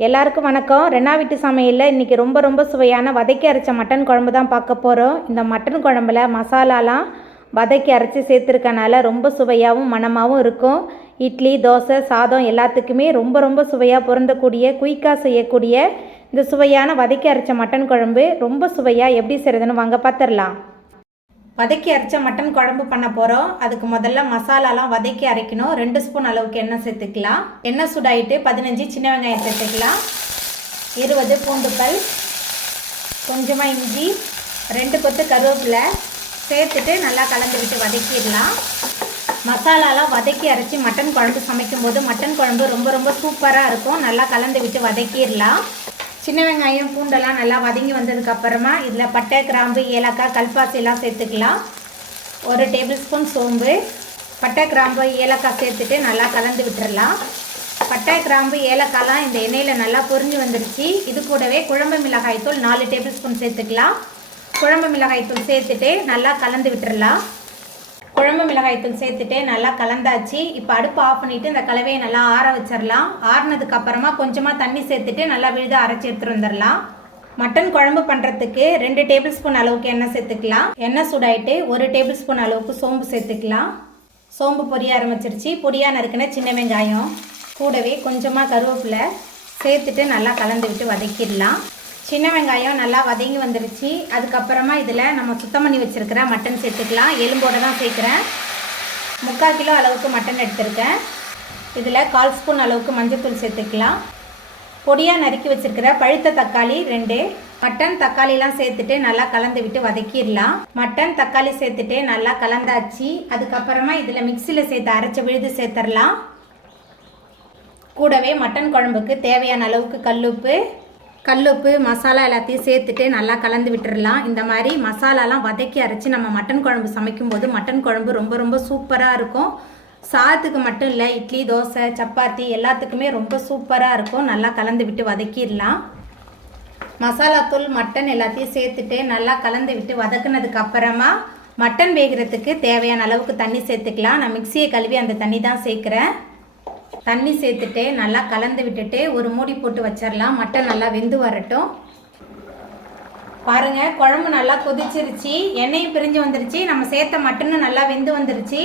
எல்லாருக்கும் வணக்கம். ரெண்டா வீட்டு சமையலில் இன்றைக்கி ரொம்ப ரொம்ப சுவையான வதக்கி அரைச்ச மட்டன் குழம்பு தான் பார்க்க போகிறோம் இந்த மட்டன் குழம்புல மசாலாலாம் வதக்கி அரைச்சி சேர்த்துருக்கனால ரொம்ப சுவையாகவும் மணமாகவும் இருக்கும். இட்லி தோசை சாதம் எல்லாத்துக்குமே ரொம்ப ரொம்ப சுவையாக பொருந்தக்கூடிய குயிக்காக செய்யக்கூடிய இந்த சுவையான வதக்கி அரைச்ச மட்டன் குழம்பு ரொம்ப சுவையாக எப்படி செய்கிறதுன்னு வாங்க பார்த்துடலாம் வதக்கி அரைச்ச மட்டன் குழம்பு பண்ண போகிறோம் அதுக்கு முதல்ல மசாலாலாம் வதக்கி அரைக்கணும். ரெண்டு ஸ்பூன் அளவுக்கு எண்ணெய் சேர்த்துக்கலாம். எண்ணெய் சூடாயிட்டு பதினஞ்சு சின்ன வெங்காயம் சேர்த்துக்கலாம். இருபது பூண்டுப்பல் கொஞ்சமாக இஞ்சி ரெண்டு கொத்து கருவேப்பிலை சேர்த்துட்டு நல்லா கலந்து விட்டு வதக்கிடலாம். மசாலாலாம் வதக்கி அரைச்சி மட்டன் குழம்பு சமைக்கும் போது மட்டன் குழம்பு ரொம்ப ரொம்ப சூப்பராக இருக்கும். நல்லா கலந்து விட்டு வதக்கிடலாம். சின்ன வெங்காயம் பூண்டெல்லாம் நல்லா வதங்கி வந்ததுக்கு அப்புறமா இதில் பட்டை கிராம்பு ஏலக்காய் கல்பாசி எல்லாம் சேர்த்துக்கலாம். ஒரு டேபிள் ஸ்பூன் சோம்பு பட்டை கிராம்பு ஏலக்காய் சேர்த்துட்டு நல்லா கலந்து விட்டுடலாம் பட்டை கிராம்பு ஏலக்காய்லாம் இந்த எண்ணெயில் நல்லா பொரிஞ்சு வந்துருச்சு. இது கூடவே குழம்பு மிளகாய் தூள் நாலு டேபிள் ஸ்பூன் சேர்த்துக்கலாம். குழம்பு மிளகாய் தூள் சேர்த்துட்டு நல்லா கலந்து விட்டுடலாம் குழம்பு மிளகாய்த்தூள் சேர்த்துட்டு நல்லா கலந்தாச்சு. இப்போ அடுப்பு ஆஃப் பண்ணிவிட்டு இந்த கலவையை நல்லா ஆற வச்சிடலாம். ஆறினதுக்கு அப்புறமா கொஞ்சமாக தண்ணி சேர்த்துட்டு நல்லா விழுத அரைச்சி எடுத்துட்டு வந்துடலாம். மட்டன் குழம்பு பண்ணுறதுக்கு ரெண்டு டேபிள் ஸ்பூன் அளவுக்கு எண்ணெய் சேர்த்துக்கலாம். எண்ணெய் சூடாயிட்டு ஒரு டேபிள் ஸ்பூன் அளவுக்கு சோம்பு சேர்த்துக்கலாம். சோம்பு பொரிய ஆரம்பிச்சிருச்சு. பொடியாக நறுக்கின சின்ன வெங்காயம். கூடவே கொஞ்சமாக கருவேப்பிலை சேர்த்துட்டு நல்லா கலந்து விட்டு வதக்கிடலாம். சின்ன வெங்காயம் நல்லா வதங்கி வந்துருச்சு. அதுக்கப்புறமா இதில் நம்ம சுத்தம் பண்ணி வச்சுருக்கிற மட்டன் சேர்த்துக்கலாம். எலும்போடு தான் சேர்க்குறேன். முக்கால் கிலோ அளவுக்கு மட்டன் எடுத்திருக்கேன். இதில் கால் ஸ்பூன் அளவுக்கு மஞ்சத்தூள் சேர்த்துக்கலாம். பொடியாக நறுக்கி வச்சுருக்கிற பழுத்த தக்காளி ரெண்டு. மட்டன் தக்காளிலாம் சேர்த்துட்டு நல்லா கலந்து விட்டு வதக்கிடலாம். மட்டன் தக்காளி சேர்த்துட்டு நல்லா கலந்தாச்சு. அதுக்கப்புறமா இதில் மிக்சியில் சேர்த்து அரைச்சி விழுது சேர்த்துடலாம் கூடவே மட்டன் குழம்புக்கு தேவையான அளவுக்கு கல்லுப்பு. கல்லுப்பு மசாலா எல்லாத்தையும் சேர்த்துட்டு நல்லா கலந்து விட்டுடலாம் இந்த மாதிரி மசாலாலாம் வதக்கி அரைச்சி நம்ம மட்டன் குழம்பு சமைக்கும்போது மட்டன் குழம்பு ரொம்ப ரொம்ப சூப்பராக இருக்கும். சாதத்துக்கு மட்டும் இல்லை இட்லி தோசை சப்பாத்தி எல்லாத்துக்குமே ரொம்ப சூப்பராக இருக்கும். நல்லா கலந்து விட்டு வதக்கிடலாம். மசாலாத்தூள் மட்டன் எல்லாத்தையும் சேர்த்துட்டு நல்லா கலந்து விட்டு வதக்குனதுக்கு அப்புறமா மட்டன் வேகிறதுக்கு தேவையான அளவுக்கு தண்ணி சேர்த்துக்கலாம். நான் மிக்சியை கழுவி அந்த தண்ணி தான் சேர்க்குறேன். தண்ணி சேர்த்துட்டு நல்லா கலந்து விட்டுட்டு ஒரு மூடி போட்டு வச்சிடலாம் மட்டன் நல்லா வெந்து வரட்டும். பாருங்க குழம்பு நல்லா கொதிச்சிருச்சு. எண்ணெயும் பிரிஞ்சு வந்துருச்சு. நம்ம சேர்த்த மட்டனும் நல்லா வெந்து வந்துருச்சு.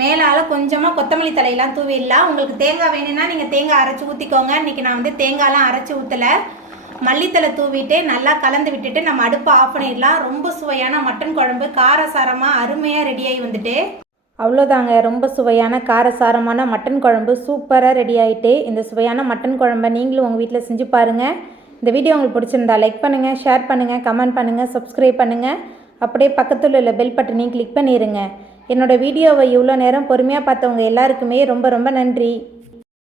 மேலால் கொஞ்சமாக கொத்தமல்லி தலையெல்லாம் தூவிடலாம். உங்களுக்கு தேங்காய் வேணும்னா நீங்கள் தேங்காய் அரைச்சி ஊற்றிக்கோங்க இன்றைக்கி நான் வந்து தேங்காயெலாம் அரைச்சி ஊற்றலை மல்லித்தலை தூவிட்டு நல்லா கலந்து விட்டுட்டு நம்ம அடுப்பை ஆஃப் பண்ணிடலாம். ரொம்ப சுவையான மட்டன் குழம்பு. காரசாரமாக அருமையாக ரெடியாகி வந்துட்டு. அவ்வளோதாங்க. ரொம்ப சுவையான காரசாரமான மட்டன் குழம்பு. சூப்பராக ரெடி ஆகிட்டு இந்த சுவையான மட்டன் குழம்பை நீங்களும் உங்கள் வீட்டில் செஞ்சு பாருங்கள் இந்த வீடியோ உங்களுக்கு பிடிச்சிருந்தா லைக் பண்ணுங்கள் ஷேர் பண்ணுங்கள் கமெண்ட் பண்ணுங்கள் சப்ஸ்கிரைப் பண்ணுங்கள் அப்படியே பக்கத்தில் உள்ள பெல் பட்டனையும் கிளிக் பண்ணிடுங்க என்னோடய வீடியோவை இவ்வளோ நேரம் பொறுமையாக பார்த்தவங்க எல்லாருக்குமே ரொம்ப ரொம்ப நன்றி.